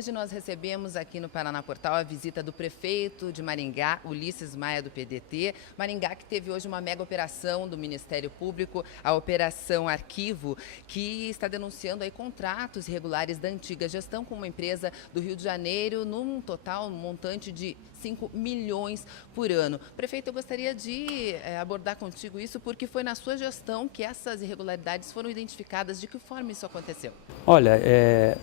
Hoje nós recebemos aqui no Paraná Portal a visita do prefeito de Maringá, Ulisses Maia, do PDT. Maringá que teve hoje uma mega operação do Ministério Público, a Operação Arquivo, que está denunciando aí contratos irregulares da antiga gestão com uma empresa do Rio de Janeiro, num total montante de 5 milhões por ano. Prefeito, eu gostaria de abordar contigo isso, porque foi na sua gestão que essas irregularidades foram identificadas. De que forma isso aconteceu? Olha,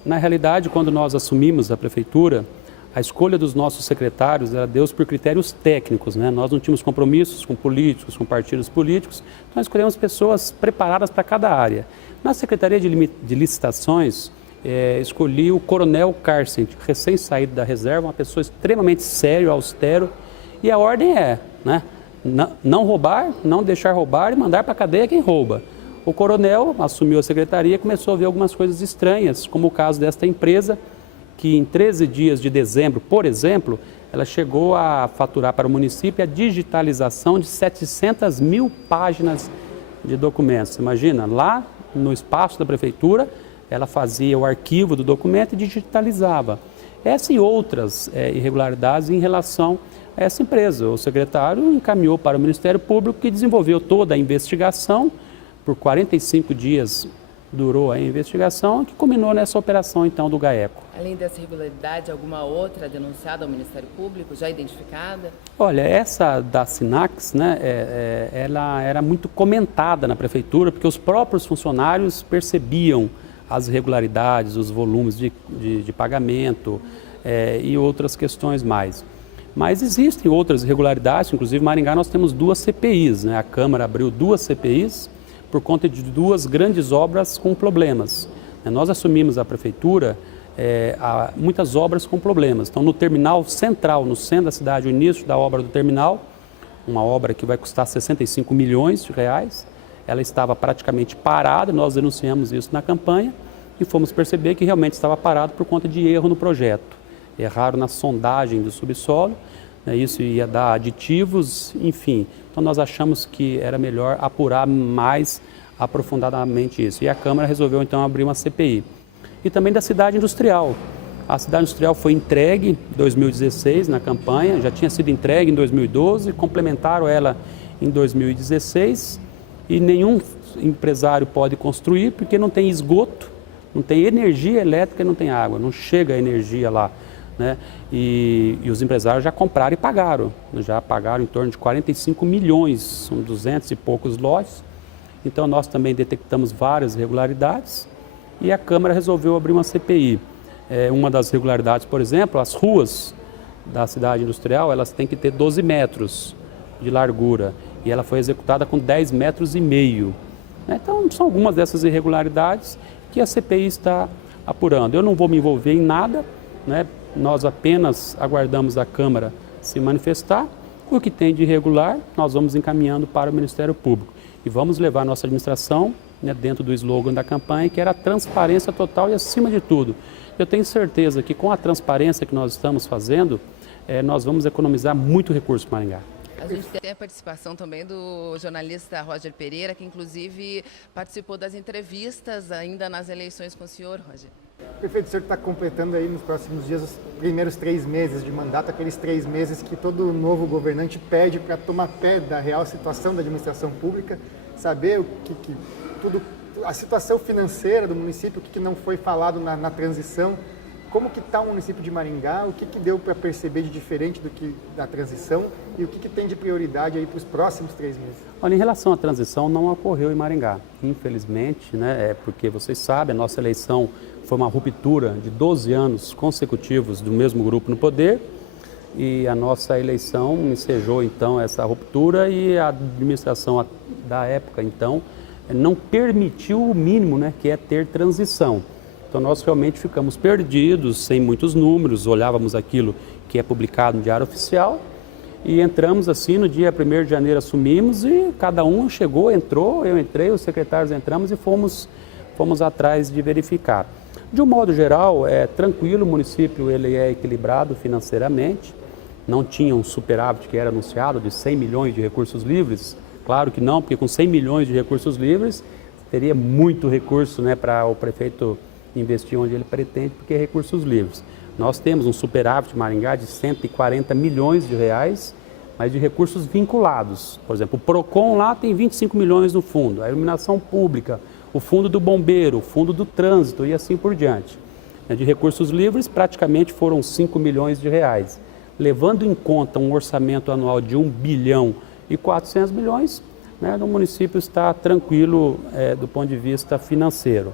na realidade, quando nós assumimos a prefeitura, a escolha dos nossos secretários era deu por critérios técnicos, né? Nós não tínhamos compromissos com políticos, com partidos políticos, nós escolhemos pessoas preparadas para cada área. Na Secretaria de Licitações, escolhi o Coronel Carcent, recém-saído da reserva, uma pessoa extremamente séria, austero, e a ordem né, não roubar, não deixar roubar e mandar para a cadeia quem rouba. O coronel assumiu a secretaria e começou a ver algumas coisas estranhas, como o caso desta empresa, que em 13 dias de dezembro, por exemplo, ela chegou a faturar para o município a digitalização de 700 mil páginas de documentos. Imagina, lá no espaço da prefeitura, ela fazia o arquivo do documento e digitalizava. Essa e outras irregularidades em relação a essa empresa. O secretário encaminhou para o Ministério Público, que desenvolveu toda a investigação. Por 45 dias durou a investigação, que culminou nessa operação, então, do GAECO. Além dessa irregularidade, alguma outra denunciada ao Ministério Público, já identificada? Olha, essa da Sinax, né, ela era muito comentada na prefeitura, porque os próprios funcionários percebiam as irregularidades, os volumes de pagamento e outras questões mais. Mas existem outras irregularidades, inclusive em Maringá nós temos 2 CPIs, né? A Câmara abriu 2 CPIs, por conta de 2 grandes obras com problemas. Nós assumimos a prefeitura muitas obras com problemas. Então, no terminal central, no centro da cidade, o início da obra do terminal, uma obra que vai custar 65 milhões de reais, ela estava praticamente parada, nós denunciamos isso na campanha e fomos perceber que realmente estava parado por conta de erro no projeto. Erraram na sondagem do subsolo, isso ia dar aditivos, enfim. Então nós achamos que era melhor apurar mais aprofundadamente isso. E a Câmara resolveu então abrir uma CPI. E também da cidade industrial. A cidade industrial foi entregue em 2016 na campanha, já tinha sido entregue em 2012, complementaram ela em 2016 e nenhum empresário pode construir porque não tem esgoto, não tem energia elétrica e não tem água, não chega a energia lá. Né? E os empresários já compraram e pagaram, já pagaram em torno de 45 milhões, são 200 e poucos lotes. Então nós também detectamos várias irregularidades e a Câmara resolveu abrir uma CPI. Uma das irregularidades, por exemplo, as ruas da cidade industrial, elas têm que ter 12 metros de largura e ela foi executada com 10,5 metros. Então são algumas dessas irregularidades que a CPI está apurando. Eu não vou me envolver em nada, né? Nós apenas aguardamos a Câmara se manifestar. O que tem de irregular, nós vamos encaminhando para o Ministério Público. E vamos levar a nossa administração, né, dentro do slogan da campanha, que era a transparência total e acima de tudo. Eu tenho certeza que com a transparência que nós estamos fazendo, nós vamos economizar muito recurso para Maringá. A gente tem a participação também do jornalista Roger Pereira, que inclusive participou das entrevistas ainda nas eleições com o senhor, Roger. Prefeito, o senhor está completando aí nos próximos dias os primeiros 3 meses de mandato, aqueles 3 meses que todo novo governante pede para tomar pé da real situação da administração pública, saber a situação financeira do município, o que não foi falado na transição. Como que está o município de Maringá, o que deu para perceber de diferente da transição e o que tem de prioridade aí para os próximos 3 meses? Olha, em relação à transição, não ocorreu em Maringá, infelizmente, né? Porque vocês sabem, a nossa eleição foi uma ruptura de 12 anos consecutivos do mesmo grupo no poder e a nossa eleição ensejou então essa ruptura e a administração da época então não permitiu o mínimo, né, que é ter transição. Então nós realmente ficamos perdidos, sem muitos números, olhávamos aquilo que é publicado no Diário Oficial e entramos assim, no dia 1º de janeiro assumimos e cada um chegou, entrou, eu entrei, os secretários entramos e fomos atrás de verificar. De um modo geral, é tranquilo, o município ele é equilibrado financeiramente, não tinha um superávit que era anunciado de 100 milhões de recursos livres, claro que não, porque com 100 milhões de recursos livres teria muito recurso, né, para o prefeito investir onde ele pretende, porque é recursos livres. Nós temos um superávit de Maringá de 140 milhões de reais, mas de recursos vinculados. Por exemplo, o PROCON lá tem 25 milhões no fundo, a iluminação pública, o fundo do bombeiro, o fundo do trânsito e assim por diante. De recursos livres, praticamente foram 5 milhões de reais. Levando em conta um orçamento anual de 1 bilhão e 400 milhões, né, o município está tranquilo do ponto de vista financeiro.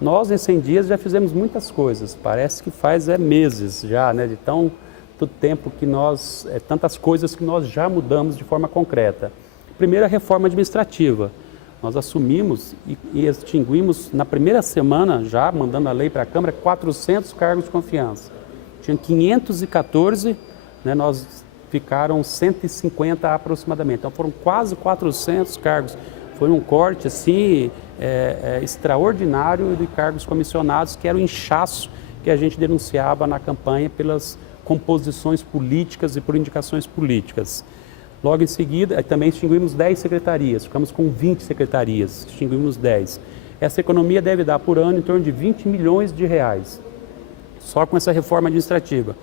Nós, em 100 dias, já fizemos muitas coisas, parece que faz meses já, né, de tanto tempo que nós, tantas coisas que nós já mudamos de forma concreta. Primeiro, a reforma administrativa. Nós assumimos e extinguimos, na primeira semana, já mandando a lei para a Câmara, 400 cargos de confiança. Tinha 514, né, nós ficaram 150 aproximadamente. Então foram quase 400 cargos. Foi um corte assim, extraordinário de cargos comissionados, que era o inchaço que a gente denunciava na campanha pelas composições políticas e por indicações políticas. Logo em seguida, também extinguimos 10 secretarias, ficamos com 20 secretarias, extinguimos 10. Essa economia deve dar por ano em torno de 20 milhões de reais, só com essa reforma administrativa.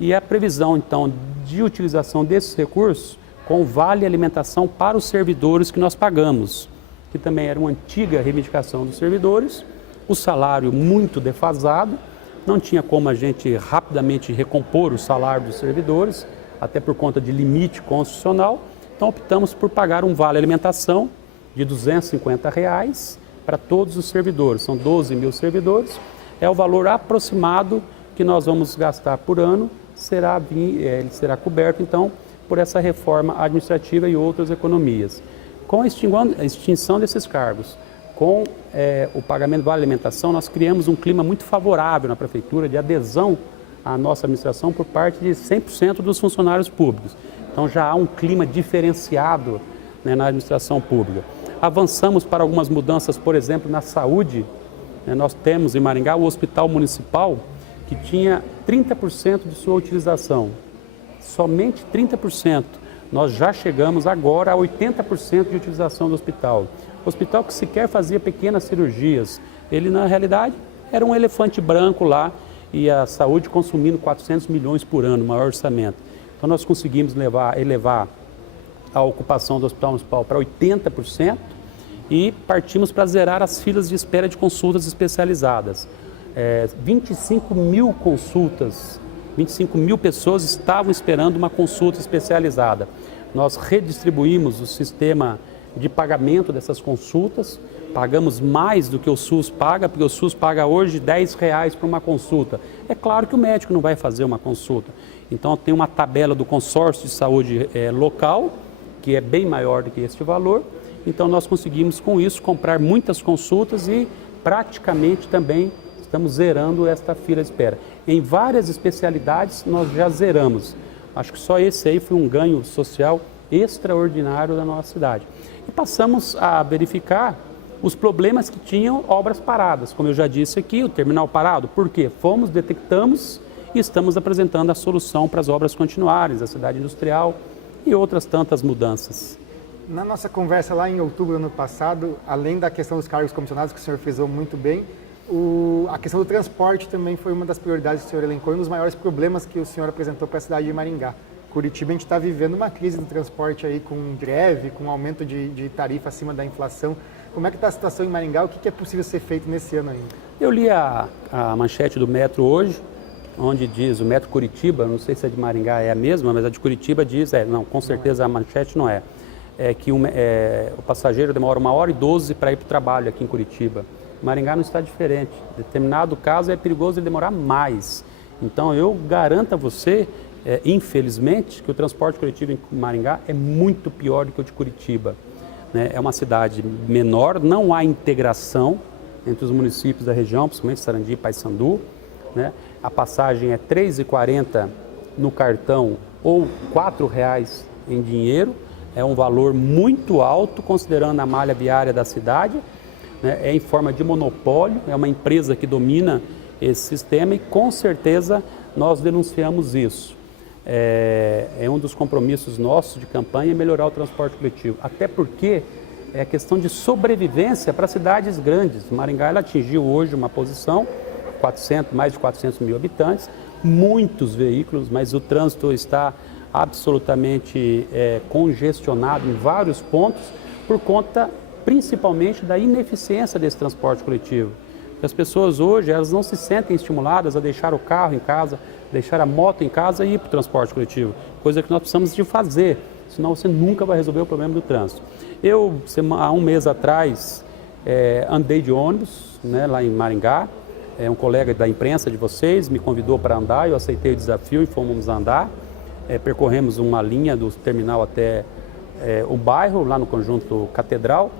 E a previsão, então, de utilização desses recursos com vale alimentação para os servidores que nós pagamos, que também era uma antiga reivindicação dos servidores, o salário muito defasado, não tinha como a gente rapidamente recompor o salário dos servidores, até por conta de limite constitucional, então optamos por pagar um vale alimentação de R$ 250 para todos os servidores, são 12 mil servidores, é o valor aproximado que nós vamos gastar por ano, ele será coberto então por essa reforma administrativa e outras economias. Com a extinção desses cargos, com o pagamento do vale alimentação, nós criamos um clima muito favorável na prefeitura de adesão à nossa administração por parte de 100% dos funcionários públicos. Então já há um clima diferenciado, né, na administração pública. Avançamos para algumas mudanças, por exemplo, na saúde. Nós temos em Maringá o hospital municipal que tinha 30% de sua utilização, somente 30%. Nós já chegamos agora a 80% de utilização do hospital. Hospital que sequer fazia pequenas cirurgias. Ele, na realidade, era um elefante branco lá e a saúde consumindo 400 milhões por ano, maior orçamento. Então nós conseguimos elevar a ocupação do hospital municipal para 80% e partimos para zerar as filas de espera de consultas especializadas. 25 mil consultas, 25 mil pessoas estavam esperando uma consulta especializada. Nós redistribuímos o sistema de pagamento dessas consultas, pagamos mais do que o SUS paga, porque o SUS paga hoje R$10 para uma consulta. É claro que o médico não vai fazer uma consulta. Então tem uma tabela do consórcio de saúde local, que é bem maior do que este valor. Então nós conseguimos com isso comprar muitas consultas e praticamente também estamos zerando esta fila de espera. Em várias especialidades nós já zeramos. Acho que só esse aí foi um ganho social extraordinário da nossa cidade. E passamos a verificar os problemas que tinham obras paradas. Como eu já disse aqui, o terminal parado. Por quê? Detectamos e estamos apresentando a solução para as obras continuarem, a cidade industrial e outras tantas mudanças. Na nossa conversa lá em outubro do ano passado, além da questão dos cargos comissionados, que o senhor frisou muito bem, a questão do transporte também foi uma das prioridades que o senhor elencou e um dos maiores problemas que o senhor apresentou para a cidade de Maringá. Curitiba, a gente está vivendo uma crise do transporte aí com greve, com aumento de tarifa acima da inflação. Como é que está a situação em Maringá? O que é possível ser feito nesse ano ainda? Eu li a manchete do Metro hoje, onde diz, o Metro Curitiba, não sei se a de Maringá é a mesma, mas a de Curitiba diz, não, com certeza a manchete não é. Que o passageiro demora 1h12 para ir para o trabalho aqui em Curitiba. Maringá não está diferente. Em determinado caso é perigoso ele demorar mais. Então eu garanto a você, infelizmente, que o transporte coletivo em Maringá é muito pior do que o de Curitiba. É uma cidade menor, não há integração entre os municípios da região, principalmente Sarandi e Paissandu. A passagem é R$ 3,40 no cartão ou R$ 4,00 em dinheiro. É um valor muito alto, considerando a malha viária da cidade. É em forma de monopólio, é uma empresa que domina esse sistema e com certeza nós denunciamos isso. É um dos compromissos nossos de campanha melhorar o transporte coletivo, até porque é questão de sobrevivência para cidades grandes. Maringá ela atingiu hoje uma posição, mais de 400 mil habitantes, muitos veículos, mas o trânsito está absolutamente congestionado em vários pontos por conta principalmente da ineficiência desse transporte coletivo. As pessoas hoje, elas não se sentem estimuladas a deixar o carro em casa, deixar a moto em casa e ir para o transporte coletivo, coisa que nós precisamos de fazer, senão você nunca vai resolver o problema do trânsito. Eu, há um mês atrás, andei de ônibus, né, lá em Maringá, um colega da imprensa de vocês me convidou para andar, eu aceitei o desafio e fomos andar, percorremos uma linha do terminal até o bairro, lá no conjunto Catedral,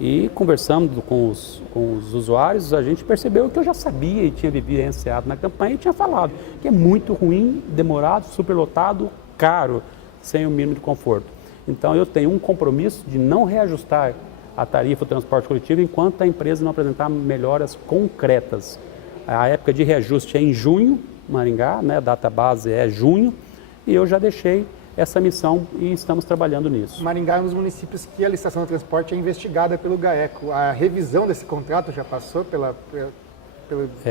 e conversando com os usuários, a gente percebeu que eu já sabia e tinha vivenciado na campanha e tinha falado que é muito ruim, demorado, superlotado, caro, sem o mínimo de conforto. Então eu tenho um compromisso de não reajustar a tarifa do transporte coletivo enquanto a empresa não apresentar melhoras concretas. A época de reajuste é em junho, Maringá, né, a data base é junho, e eu já deixei essa missão e estamos trabalhando nisso. Maringá é um dos municípios que a licitação do transporte é investigada pelo GAECO. A revisão desse contrato já passou pela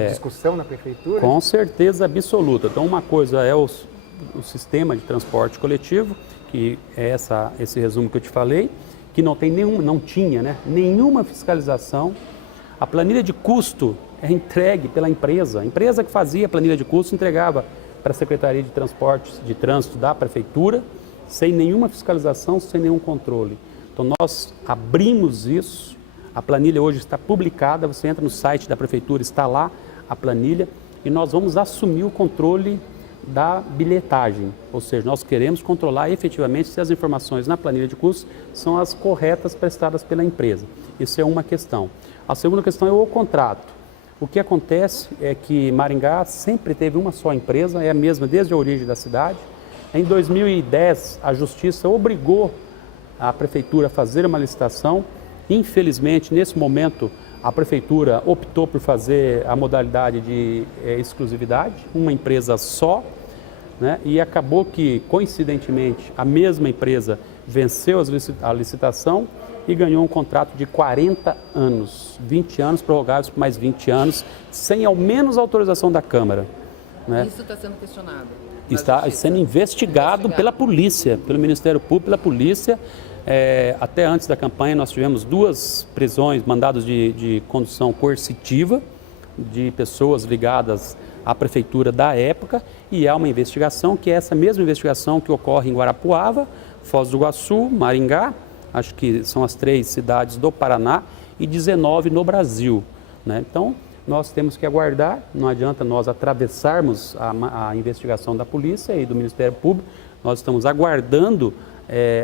discussão na prefeitura? Com certeza absoluta. Então, uma coisa é o sistema de transporte coletivo, que é esse resumo que eu te falei, que não tinha nenhuma fiscalização. A planilha de custo é entregue pela empresa. A empresa que fazia a planilha de custo entregava para a Secretaria de Transportes de Trânsito da Prefeitura, sem nenhuma fiscalização, sem nenhum controle. Então nós abrimos isso, a planilha hoje está publicada, você entra no site da Prefeitura, está lá a planilha, e nós vamos assumir o controle da bilhetagem, ou seja, nós queremos controlar efetivamente se as informações na planilha de custos são as corretas prestadas pela empresa. Isso é uma questão. A segunda questão é o contrato. O que acontece é que Maringá sempre teve uma só empresa, é a mesma desde a origem da cidade. Em 2010, a Justiça obrigou a Prefeitura a fazer uma licitação. Infelizmente, nesse momento, a Prefeitura optou por fazer a modalidade de exclusividade, uma empresa só, né? E acabou que, coincidentemente, a mesma empresa venceu a licitação e ganhou um contrato de 40 anos, 20 anos prorrogados por mais 20 anos, sem ao menos autorização da Câmara. Né? Isso está sendo questionado? Está sendo investigado pela polícia, pelo Ministério Público, pela polícia. Até antes da campanha nós tivemos 2 prisões, mandados de condução coercitiva, de pessoas ligadas à prefeitura da época, e há uma investigação, que é essa mesma investigação que ocorre em Guarapuava, Foz do Iguaçu, Maringá, acho que são as 3 cidades do Paraná e 19 no Brasil. Né? Então, nós temos que aguardar, não adianta nós atravessarmos a investigação da polícia e do Ministério Público, nós estamos aguardando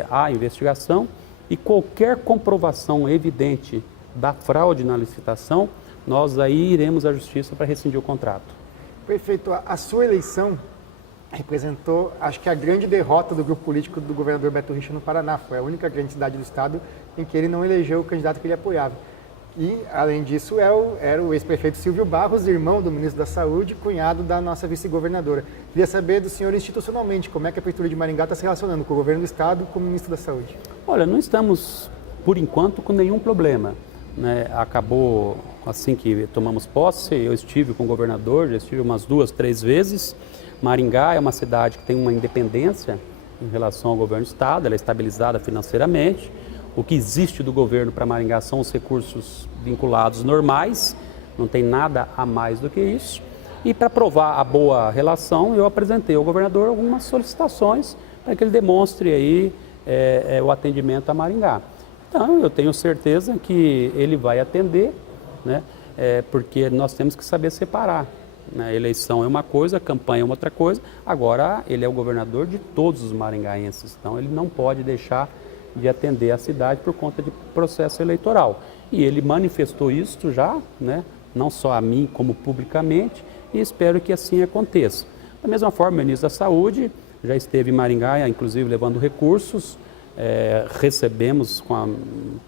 a investigação e qualquer comprovação evidente da fraude na licitação, nós aí iremos à Justiça para rescindir o contrato. Prefeito, a sua eleição representou, acho que a grande derrota do grupo político do governador Beto Richa no Paraná. Foi a única grande cidade do estado em que ele não elegeu o candidato que ele apoiava. E, além disso, era o ex-prefeito Silvio Barros, irmão do ministro da Saúde, cunhado da nossa vice-governadora. Queria saber do senhor institucionalmente, como é que a Prefeitura de Maringá está se relacionando com o governo do estado e com o ministro da Saúde? Olha, não estamos, por enquanto, com nenhum problema. Né? Acabou, assim que tomamos posse, eu estive com o governador, já estive umas 2, 3 vezes. Maringá é uma cidade que tem uma independência em relação ao governo do estado, ela é estabilizada financeiramente. O que existe do governo para Maringá são os recursos vinculados normais, não tem nada a mais do que isso. E para provar a boa relação, eu apresentei ao governador algumas solicitações para que ele demonstre aí o atendimento a Maringá. Então, eu tenho certeza que ele vai atender, né? Porque nós temos que saber separar. A eleição é uma coisa, a campanha é uma outra coisa. Agora, ele é o governador de todos os maringaenses, então ele não pode deixar de atender a cidade por conta de processo eleitoral. E ele manifestou isso já, né? Não só a mim, como publicamente, e espero que assim aconteça. Da mesma forma, o ministro da Saúde já esteve em Maringá, inclusive levando recursos, recebemos com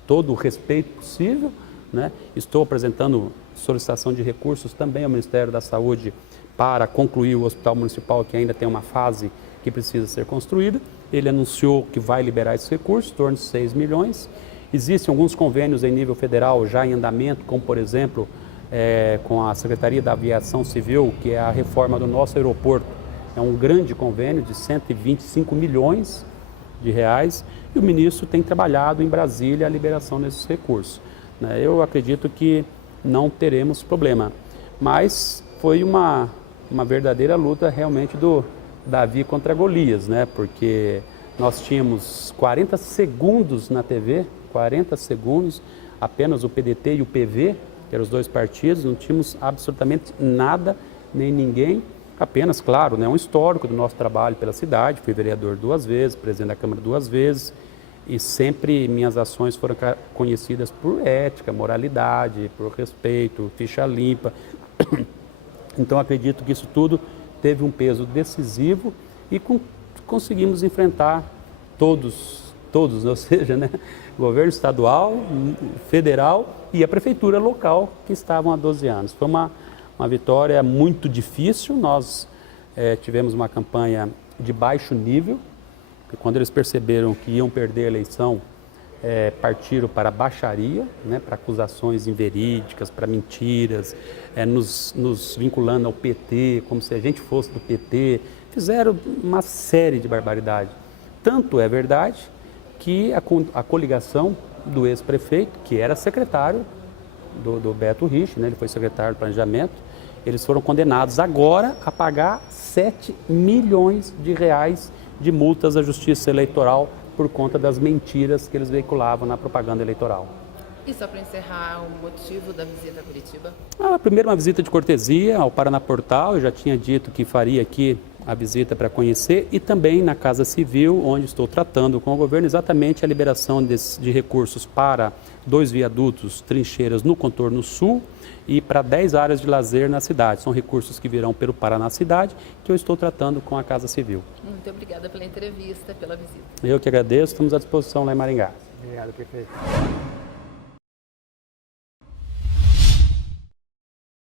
todo o respeito possível, né? Estou apresentando solicitação de recursos também ao Ministério da Saúde para concluir o Hospital Municipal, que ainda tem uma fase que precisa ser construída. Ele anunciou que vai liberar esses recursos, em torno de 6 milhões. Existem alguns convênios em nível federal já em andamento, como por exemplo, com a Secretaria da Aviação Civil, que é a reforma do nosso aeroporto. É um grande convênio de 125 milhões de reais e o ministro tem trabalhado em Brasília a liberação desses recursos. Eu acredito que não teremos problema, mas foi uma verdadeira luta realmente do Davi contra Golias, porque nós tínhamos 40 segundos na TV, 40 segundos, apenas o PDT e o PV, que eram os dois partidos, não tínhamos absolutamente nada, nem ninguém, apenas, claro, um histórico do nosso trabalho pela cidade. Fui vereador 2 vezes, presidente da Câmara 2 vezes, e sempre minhas ações foram conhecidas por ética, moralidade, por respeito, ficha limpa. Então acredito que isso tudo teve um peso decisivo e conseguimos enfrentar todos, ou seja, governo estadual, federal e a prefeitura local que estavam há 12 anos. Foi uma vitória muito difícil. Nós tivemos uma campanha de baixo nível, porque quando eles perceberam que iam perder a eleição, partiram para a baixaria, para acusações inverídicas, para mentiras, nos vinculando ao PT, como se a gente fosse do PT. Fizeram uma série de barbaridades. Tanto é verdade que a coligação do ex-prefeito, que era secretário do Beto Rich, ele foi secretário do Planejamento, eles foram condenados agora a pagar 7 milhões de reais de multas à Justiça Eleitoral por conta das mentiras que eles veiculavam na propaganda eleitoral. E só para encerrar, o motivo da visita a Curitiba? Primeiro, uma visita de cortesia ao Paraná Portal. Eu já tinha dito que faria aqui a visita para conhecer, e também na Casa Civil, onde estou tratando com o governo exatamente a liberação de recursos para 2 viadutos, trincheiras no contorno sul e para 10 áreas de lazer na cidade. São recursos que virão pelo Paraná Cidade, que eu estou tratando com a Casa Civil. Muito obrigada pela entrevista, pela visita. Eu que agradeço, estamos à disposição lá em Maringá. Obrigado, prefeito.